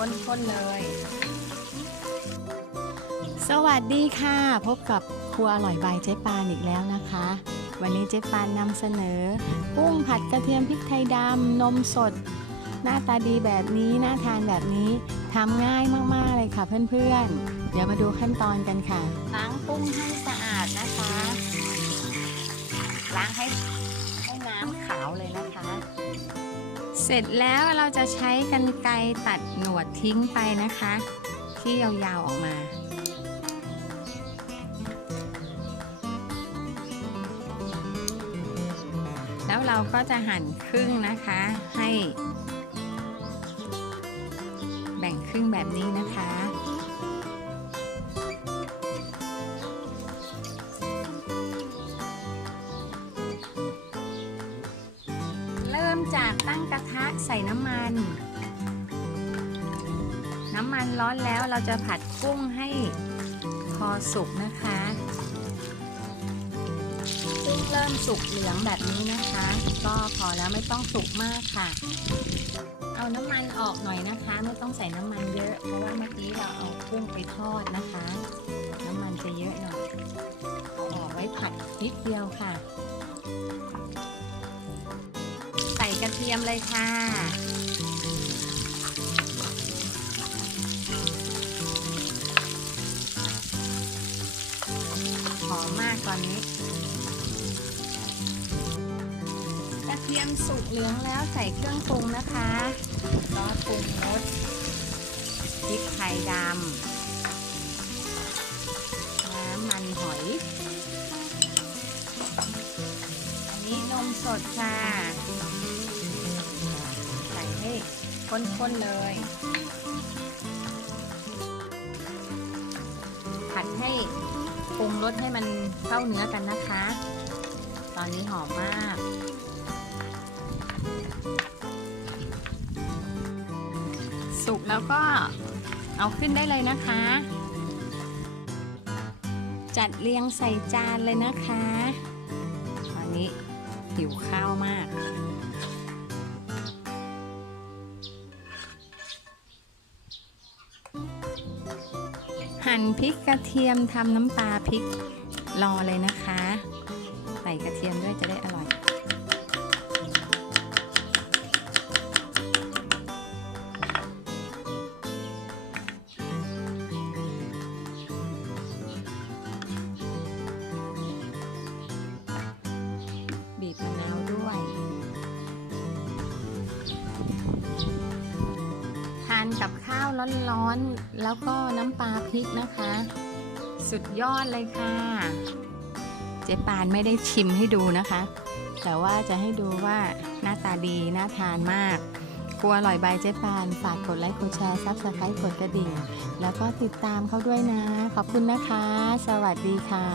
ข้นๆเลย สวัสดีค่ะ พบกับครัวอร่อยบายเจ๊ปานอีกแล้วนะคะ วันนี้เจ๊ปานนำเสนอกุ้งผัดกระเทียมพริกไทยดำนมสด หน้าตาดีแบบนี้น่าทานแบบนี้ทำง่ายมากๆเลยค่ะเพื่อนๆ เดี๋ยวมาดูขั้นตอนกันค่ะ ล้างกุ้งให้สะอาดนะคะ ล้างให้ เสร็จแล้วเราจะใช้กันไกรตัดหนวดทิ้งไปนะคะ ที่ยาวๆออกมา แล้วเราก็จะหั่นครึ่งนะคะ ให้ แบ่งครึ่งแบบนี้นะคะ ริ่มจากตั้งกระทะใส่น้ำมัน น้ำมันร้อนแล้วเราจะผัดกุ้งให้พอสุกนะคะกุ้งเริ่มสุกเหลืองแบบนี้นะคะ ก็พอแล้วไม่ต้องสุกมากค่ะ เอาน้ำมันออกหน่อยนะคะ ไม่ต้องใส่น้ำมันเยอะเพราะว่าเมื่อกี้เราเอากุ้งไปทอดนะคะ น้ำมันจะเยอะหน่อยเอาออกไว้ผัดนิดเดียวค่ะ ทียมเลยค่ะ หอมมากตอนนี้ กระเทียมสุกเหลืองแล้วใส่เครื่องปรุงนะคะซอสปรุงรสพริกไทยดำ น้ำมันหอยอันนี้นมสดค่ะ ให้ข้นๆเลย ผัดให้ปรุงรสให้มันเข้าเนื้อกันนะคะ ตอนนี้หอมมาก สุกแล้วก็เอาขึ้นได้เลยนะคะ จัดเรียงใส่จานเลยนะคะ ตอนนี้หิวข้าวมาก หั่นพริกกระเทียมทำน้ำปลาพริกรอเลยนะคะ ใส่กระเทียมด้วยจะได้อร่อย วร้อนๆ แล้วก็น้ำปลาพริกนะคะ สุดยอดเลยค่ะ เจ๊ปานไม่ได้ชิมให้ดูนะคะ แต่ว่าจะให้ดูว่าหน้าตาดีน่าทานมากครัวอร่อยใบยเจ๊ปาน ฝากกดไลค์กดแชร์ซับสไครต์กดกระดิ่ง แล้วก็ติดตามเขาด้วยนะ ขอบคุณนะคะ สวัสดีค่ะ